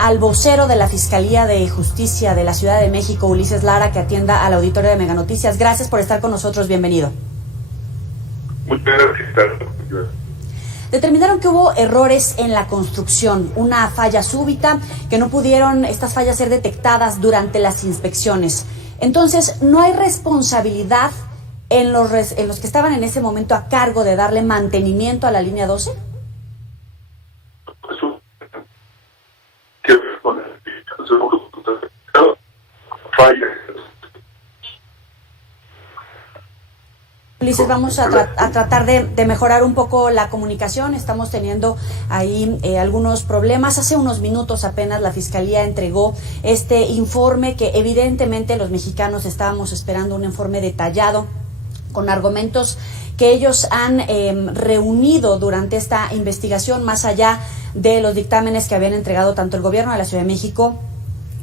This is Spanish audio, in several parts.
al vocero de la Fiscalía de Justicia de la Ciudad de México, Ulises Lara, que atienda al auditorio de Mega Noticias. Gracias por estar con nosotros, bienvenido. Muchas gracias. Determinaron que hubo errores en la construcción, una falla súbita, que no pudieron estas fallas ser detectadas durante las inspecciones. Entonces, ¿no hay responsabilidad en los que estaban en ese momento a cargo de darle mantenimiento a la línea 12? Ulises, vamos a tratar de mejorar un poco la comunicación. Estamos teniendo ahí algunos problemas. Hace unos minutos apenas la Fiscalía entregó este informe que evidentemente los mexicanos estábamos esperando, un informe detallado con argumentos que ellos han reunido durante esta investigación, más allá de los dictámenes que habían entregado tanto el gobierno de la Ciudad de México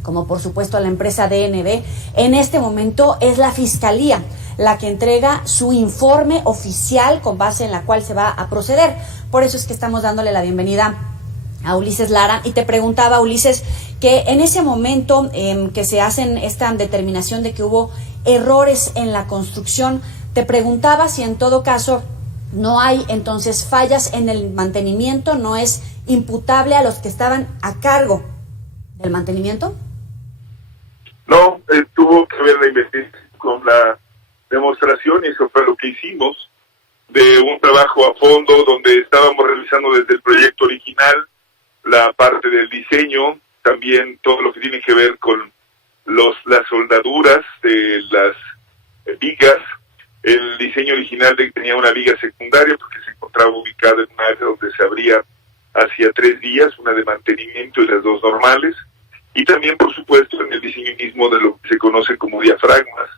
como por supuesto la empresa DNB. En este momento es la Fiscalía la que entrega su informe oficial con base en la cual se va a proceder. Por eso es que estamos dándole la bienvenida a Ulises Lara. Y te preguntaba, Ulises, que en ese momento que se hacen esta determinación de que hubo errores en la construcción, te preguntaba si en todo caso no hay entonces fallas en el mantenimiento, no es imputable a los que estaban a cargo del mantenimiento. No, tuvo que ver la investigación con la demostración, y eso fue lo que hicimos, de un trabajo a fondo donde estábamos revisando desde el proyecto original la parte del diseño, también todo lo que tiene que ver con las soldaduras de las vigas. El diseño original tenía una viga secundaria porque se encontraba ubicada en una área donde se abría hacia 3 vías, una de mantenimiento y las 2 normales, y también por supuesto en el diseño mismo de lo que se conoce como diafragmas,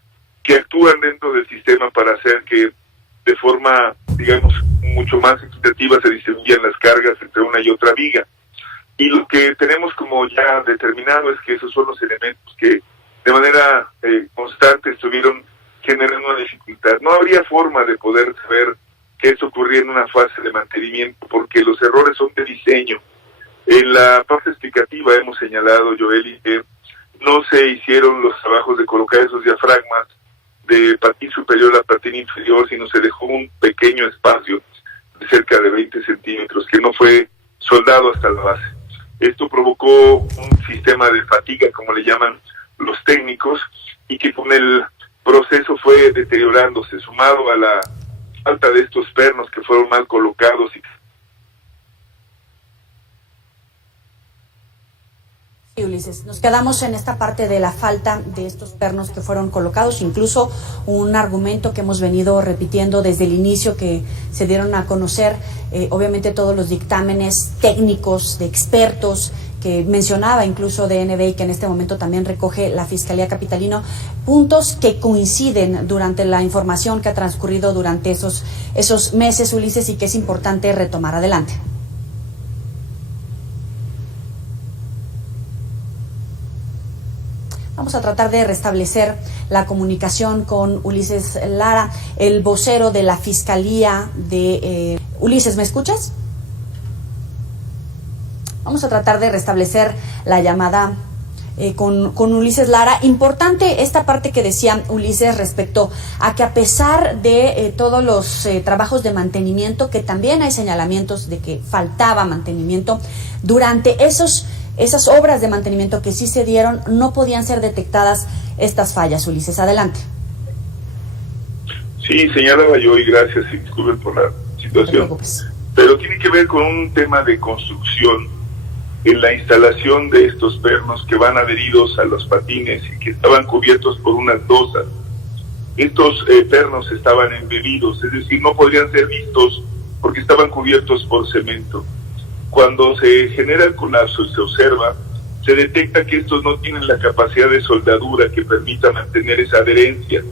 que actúan dentro del sistema para hacer que de forma, digamos, mucho más equitativa se distribuyan las cargas entre una y otra viga. Y lo que tenemos como ya determinado es que esos son los elementos que de manera constante estuvieron generando una dificultad. No habría forma de poder saber que esto ocurría en una fase de mantenimiento porque los errores son de diseño. En la parte explicativa hemos señalado, Joely, que no se hicieron los trabajos de colocar esos diafragmas de patín superior a patín inferior, sino se dejó un pequeño espacio de cerca de 20 centímetros que no fue soldado hasta la base. Esto provocó un sistema de fatiga, como le llaman los técnicos, y que con el proceso fue deteriorándose, sumado a la falta de estos pernos que fueron mal colocados y Ulises, nos quedamos en esta parte de la falta de estos pernos que fueron colocados, incluso un argumento que hemos venido repitiendo desde el inicio, que se dieron a conocer, obviamente todos los dictámenes técnicos de expertos que mencionaba incluso DNB y que en este momento también recoge la Fiscalía Capitalino, puntos que coinciden durante la información que ha transcurrido durante esos meses, Ulises, y que es importante retomar. Adelante. Vamos a tratar de restablecer la comunicación con Ulises Lara, el vocero de la Fiscalía de... Ulises, ¿me escuchas? Vamos a tratar de restablecer la llamada con Ulises Lara. Importante esta parte que decía Ulises respecto a que a pesar de todos los trabajos de mantenimiento, que también hay señalamientos de que faltaba mantenimiento, durante esas obras de mantenimiento que sí se dieron, no podían ser detectadas estas fallas. Ulises, adelante. Sí, señalaba yo, y gracias y disculpen por la situación, pero tiene que ver con un tema de construcción en la instalación de estos pernos que van adheridos a los patines y que estaban cubiertos por unas dosas. Estos pernos estaban embebidos, es decir, no podrían ser vistos porque estaban cubiertos por cemento. Cuando se genera el colapso y se observa, se detecta que estos no tienen la capacidad de soldadura que permita mantener esa adherencia.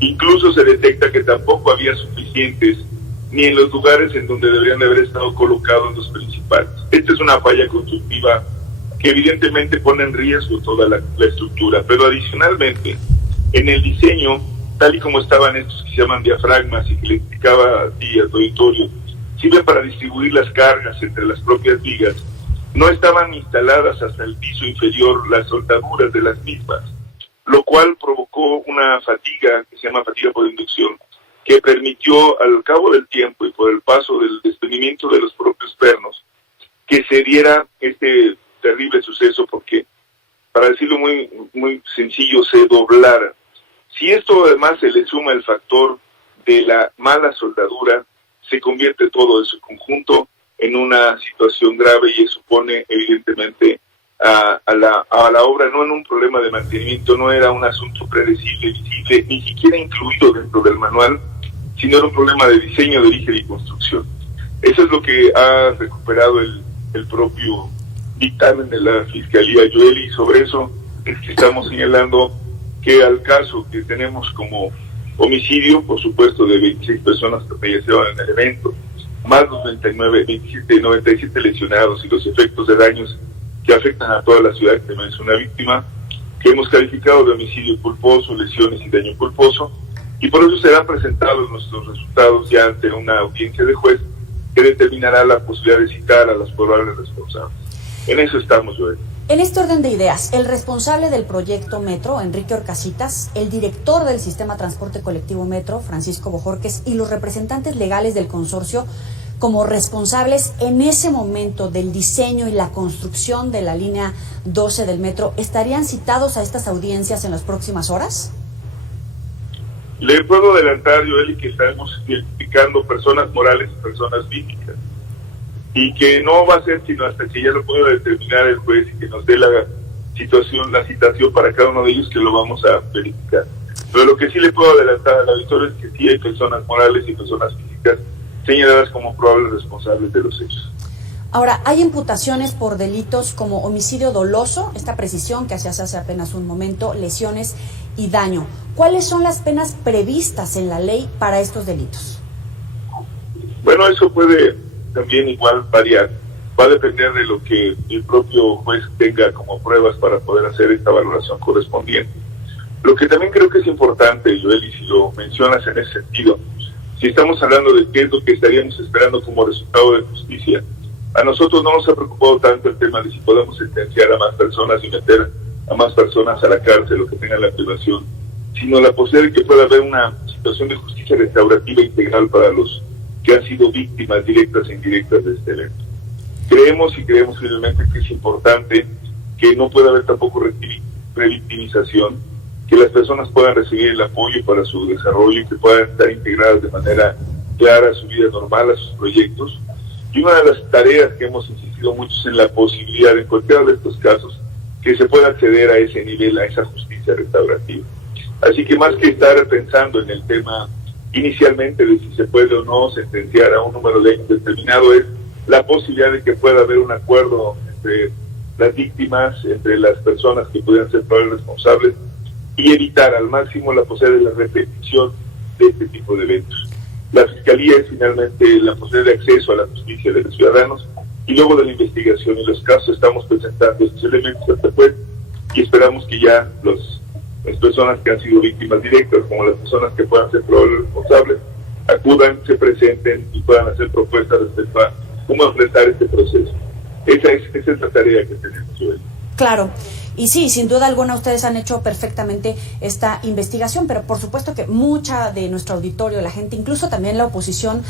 Incluso se detecta que tampoco había suficientes ni en los lugares en donde deberían de haber estado colocados los principales. Esta es una falla constructiva que evidentemente pone en riesgo toda la estructura, pero adicionalmente, en el diseño, tal y como estaban estos que se llaman diafragmas y que le explicaba a ti, al auditorio, sirven para distribuir las cargas entre las propias vigas no estaban instaladas hasta el piso inferior las soldaduras de las mismas, lo cual provocó una fatiga que se llama fatiga por inducción, que permitió al cabo del tiempo y por el paso del desprendimiento de los propios pernos que se diera este terrible suceso, porque, para decirlo muy sencillo, se doblara. Si esto además se le suma el factor de la mala soldadura, se convierte todo en su conjunto en una situación grave y supone evidentemente a la obra no en un problema de mantenimiento, no era un asunto predecible, visible, ni siquiera incluido dentro del manual, sino era un problema de diseño, de origen y construcción. Eso es lo que ha recuperado el propio dictamen de la Fiscalía, Joel, y sobre eso es que estamos señalando que al caso que tenemos como homicidio, por supuesto, de 26 personas que fallecieron en el evento, más los 97 lesionados y los efectos de daños que afectan a toda la ciudad, que también es una víctima, que hemos calificado de homicidio culposo, lesiones y daño culposo, y por eso serán presentados nuestros resultados ya ante una audiencia de juez que determinará la posibilidad de citar a los probables responsables. En eso estamos, Joel. En este orden de ideas, el responsable del proyecto Metro, Enrique Orcasitas, el director del Sistema Transporte Colectivo Metro, Francisco Bojorquez, y los representantes legales del consorcio, como responsables en ese momento del diseño y la construcción de la línea 12 del metro, ¿estarían citados a estas audiencias en las próximas horas? Le puedo adelantar, Joel, que estamos identificando personas morales y personas físicas, y que no va a ser sino hasta que ya lo pueda determinar el juez y que nos dé la citación para cada uno de ellos, que lo vamos a verificar. Pero lo que sí le puedo adelantar al auditorio es que sí hay personas morales y personas físicas señaladas como probables responsables de los hechos. Ahora, hay imputaciones por delitos como homicidio doloso, esta precisión que hacías hace apenas un momento, lesiones y daño. ¿Cuáles son las penas previstas en la ley para estos delitos? Bueno, eso puede también igual variar. Va a depender de lo que el propio juez tenga como pruebas para poder hacer esta valoración correspondiente. Lo que también creo que es importante, Joel, y si lo mencionas en ese sentido, si estamos hablando de qué es lo que estaríamos esperando como resultado de justicia, a nosotros no nos ha preocupado tanto el tema de si podemos sentenciar a más personas y meter a más personas a la cárcel o que tengan la privación, sino la posibilidad de que pueda haber una situación de justicia restaurativa integral para los que han sido víctimas directas e indirectas de este evento. Creemos firmemente que es importante que no pueda haber tampoco revictimización, que las personas puedan recibir el apoyo para su desarrollo y que puedan estar integradas de manera clara a su vida normal, a sus proyectos. Y una de las tareas que hemos insistido mucho es en la posibilidad, en cualquiera de estos casos, que se pueda acceder a ese nivel, a esa justicia restaurativa. Así que más que estar pensando en el tema inicialmente de si se puede o no sentenciar a un número de determinado, es la posibilidad de que pueda haber un acuerdo entre las víctimas, entre las personas que pudieran ser probables responsables, y evitar al máximo la posibilidad de la repetición de este tipo de eventos. La Fiscalía es finalmente la posibilidad de acceso a la justicia de los ciudadanos, y luego de la investigación y los casos estamos presentando estos elementos al juez y esperamos que ya las personas que han sido víctimas directas, como las personas que puedan ser probables responsables, acudan, se presenten y puedan hacer propuestas respecto a cómo enfrentar este proceso. Esa es la tarea que tenemos hoy. Claro. Y sí, sin duda alguna ustedes han hecho perfectamente esta investigación, pero por supuesto que mucha de nuestro auditorio, la gente, incluso también la oposición,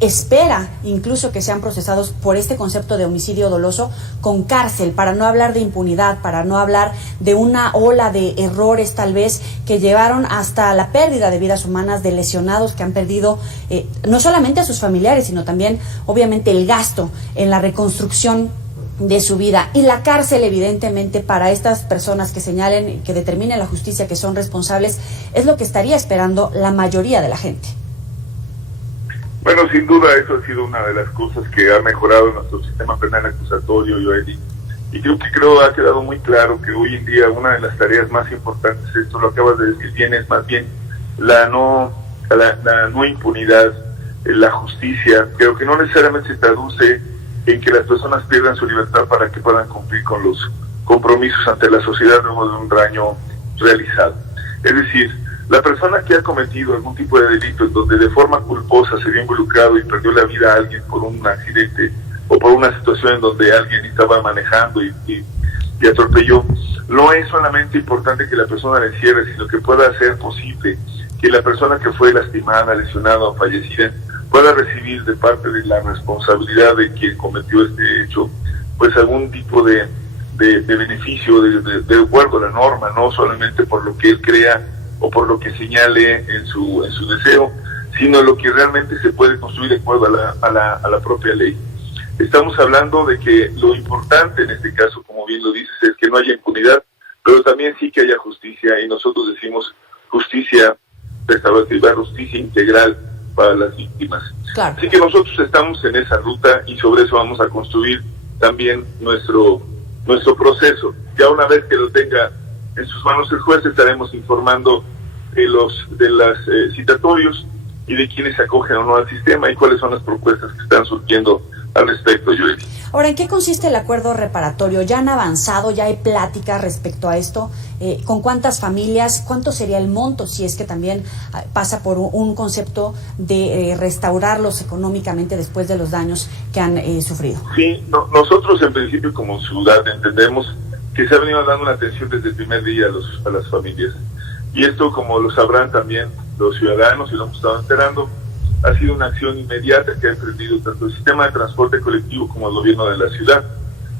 espera incluso que sean procesados por este concepto de homicidio doloso con cárcel, para no hablar de impunidad, para no hablar de una ola de errores tal vez que llevaron hasta la pérdida de vidas humanas, de lesionados que han perdido no solamente a sus familiares, sino también obviamente el gasto en la reconstrucción de su vida. Y la cárcel, evidentemente, para estas personas que señalen, que determine la justicia que son responsables, es lo que estaría esperando la mayoría de la gente. Bueno, sin duda eso ha sido una de las cosas que ha mejorado nuestro sistema penal acusatorio, Joel, y creo que ha quedado muy claro que hoy en día una de las tareas más importantes, esto lo acabas de decir bien, es más bien la no impunidad, la justicia. Creo que no necesariamente se traduce en que las personas pierdan su libertad para que puedan cumplir con los compromisos ante la sociedad luego de un daño realizado. Es decir, la persona que ha cometido algún tipo de delito en donde de forma culposa se vio involucrado y perdió la vida a alguien por un accidente o por una situación en donde alguien estaba manejando y atropelló. No es solamente importante que la persona la encierre, sino que pueda ser posible que la persona que fue lastimada, lesionada o fallecida pueda recibir de parte de la responsabilidad de quien cometió este hecho, pues algún tipo de beneficio de acuerdo a la norma, no solamente por lo que él crea o por lo que señale en su deseo, sino lo que realmente se puede construir de acuerdo a la propia ley. Estamos hablando de que lo importante en este caso, como bien lo dices, es que no haya impunidad, pero también sí que haya justicia, y nosotros decimos justicia restaurativa, justicia integral para las víctimas. Claro. Así que nosotros estamos en esa ruta y sobre eso vamos a construir también nuestro proceso. Ya una vez que lo tenga en sus manos el juez, estaremos informando de los citatorios y de quienes se acogen o no al sistema y cuáles son las propuestas que están surgiendo al respecto, Joely. Ahora, ¿en qué consiste el acuerdo reparatorio? ¿Ya han avanzado? ¿Ya hay pláticas respecto a esto? ¿Con cuántas familias? ¿Cuánto sería el monto? Si es que también pasa por un concepto de restaurarlos económicamente después de los daños que han sufrido. Sí, nosotros en principio como ciudad entendemos que se ha venido dando una atención desde el primer día a las familias. Y esto, como lo sabrán también los ciudadanos y lo hemos estado enterando, ha sido una acción inmediata que ha emprendido tanto el sistema de transporte colectivo como el gobierno de la ciudad.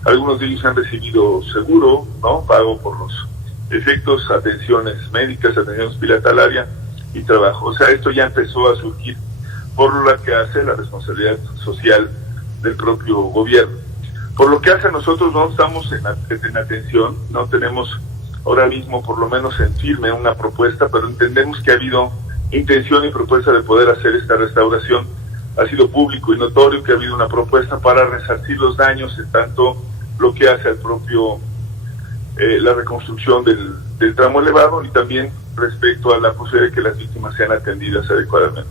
Algunos de ellos han recibido seguro, ¿no?, pago por los efectos, atenciones médicas, atención hospitalaria y trabajo. O sea, esto ya empezó a surgir por lo que hace la responsabilidad social del propio gobierno. Por lo que hace a nosotros, no estamos en atención, no tenemos ahora mismo por lo menos en firme una propuesta, pero entendemos que ha habido intención y propuesta de poder hacer esta restauración. Ha sido público y notorio que ha habido una propuesta para resarcir los daños en tanto lo que hace al propio la reconstrucción del tramo elevado y también respecto a la posibilidad de que las víctimas sean atendidas adecuadamente.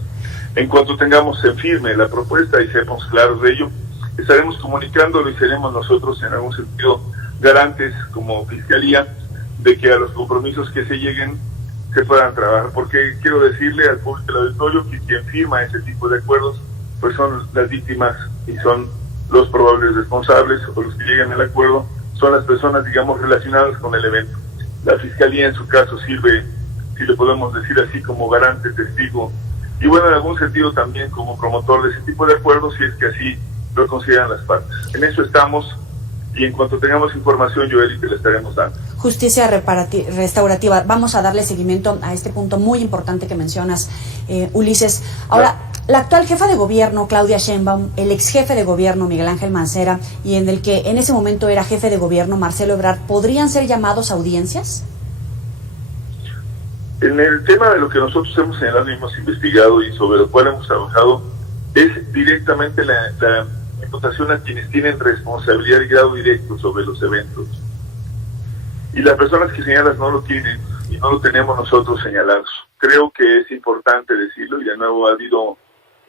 En cuanto tengamos en firme la propuesta y seamos claros de ello, estaremos comunicándolo y seremos nosotros en algún sentido garantes como Fiscalía de que a los compromisos que se lleguen se puedan trabajar, porque quiero decirle al público del auditorio que quien firma ese tipo de acuerdos pues son las víctimas y son los probables responsables o los que llegan al acuerdo, son las personas, digamos, relacionadas con el evento. La Fiscalía en su caso sirve, si le podemos decir así, como garante, testigo y bueno, en algún sentido también como promotor de ese tipo de acuerdos, si es que así lo consideran las partes. En eso estamos y en cuanto tengamos información, Joely, te la estaremos dando. Justicia restaurativa. Vamos a darle seguimiento a este punto muy importante que mencionas, Ulises. Ahora, la actual jefa de gobierno, Claudia Sheinbaum, el ex jefe de gobierno, Miguel Ángel Mancera, y en el que en ese momento era jefe de gobierno, Marcelo Ebrard, ¿podrían ser llamados a audiencias? En el tema de lo que nosotros hemos señalado y hemos investigado y sobre lo cual hemos trabajado, es directamente la imputación a quienes tienen responsabilidad y grado directo sobre los eventos. Y las personas que señalas no lo tienen y no lo tenemos nosotros señalados. Creo que es importante decirlo y de nuevo ha habido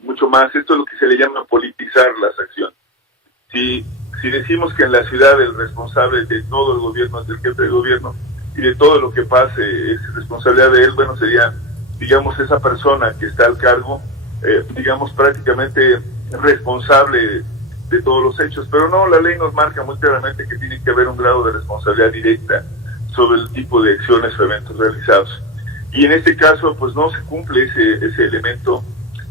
mucho más. Esto es lo que se le llama politizar las acciones. Si decimos que en la ciudad el responsable de todo el gobierno es el jefe de gobierno y de todo lo que pase es responsabilidad de él, bueno, sería, digamos, esa persona que está al cargo, digamos, prácticamente responsable de todos los hechos, pero no, la ley nos marca muy claramente que tiene que haber un grado de responsabilidad directa sobre el tipo de acciones o eventos realizados. Y en este caso, pues no se cumple ese elemento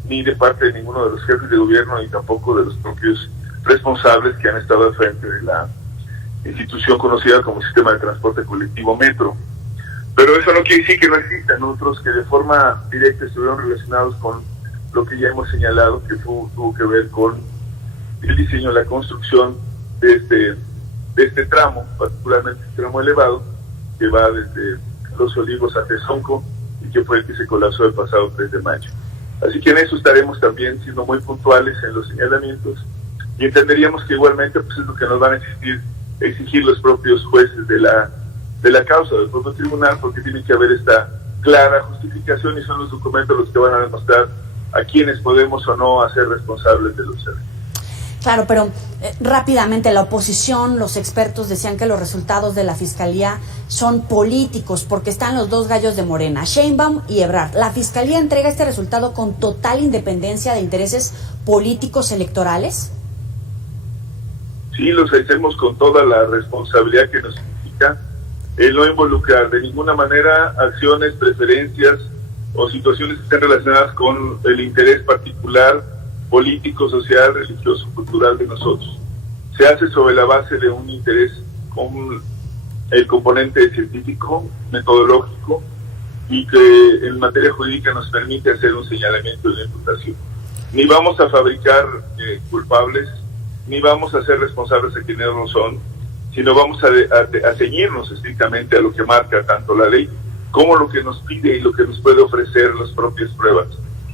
ni de parte de ninguno de los jefes de gobierno ni tampoco de los propios responsables que han estado al frente de la institución conocida como Sistema de Transporte Colectivo Metro. Pero eso no quiere decir que no existan otros que de forma directa estuvieron relacionados con lo que ya hemos señalado, que tuvo que ver con el diseño, la construcción de este tramo, particularmente el tramo elevado, que va desde Los Olivos a Tezonco y que fue el que se colapsó el pasado 3 de mayo. Así que en eso estaremos también siendo muy puntuales en los señalamientos y entenderíamos que igualmente pues es lo que nos van a exigir los propios jueces de la causa, del propio tribunal, porque tiene que haber esta clara justificación y son los documentos los que van a demostrar a quienes podemos o no hacer responsables de los eventos. Claro, pero rápidamente la oposición, los expertos decían que los resultados de la Fiscalía son políticos porque están los dos gallos de Morena, Sheinbaum y Ebrard. ¿La Fiscalía entrega este resultado con total independencia de intereses políticos electorales? Sí, los hacemos con toda la responsabilidad que nos significa el no involucrar de ninguna manera acciones, preferencias o situaciones que estén relacionadas con el interés particular, político, social, religioso, cultural de nosotros. Se hace sobre la base de un interés con el componente científico, metodológico, y que en materia jurídica nos permite hacer un señalamiento de imputación. Ni vamos a fabricar culpables, ni vamos a hacer responsables a quienes no son, sino vamos a ceñirnos estrictamente a lo que marca tanto la ley como lo que nos pide y lo que nos puede ofrecer las propias pruebas.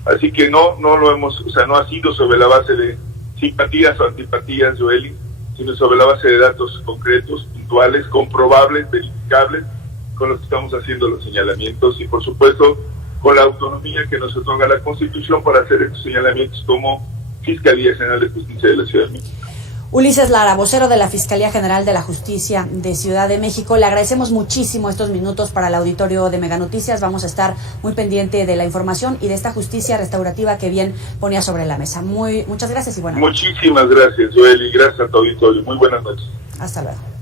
Así que no lo hemos, o sea, no ha sido sobre la base de simpatías o antipatías, Joely, sino sobre la base de datos concretos, puntuales, comprobables, verificables, con los que estamos haciendo los señalamientos y, por supuesto, con la autonomía que nos otorga la Constitución para hacer estos señalamientos como Fiscalía General de Justicia de la Ciudad de México. Ulises Lara, vocero de la Fiscalía General de la Justicia de Ciudad de México, le agradecemos muchísimo estos minutos para el auditorio de Mega Noticias. Vamos a estar muy pendiente de la información y de esta justicia restaurativa que bien ponía sobre la mesa. Muchas gracias y buenas noches. Muchísimas gracias, Joely, y gracias a tu auditorio. Muy buenas noches. Hasta luego.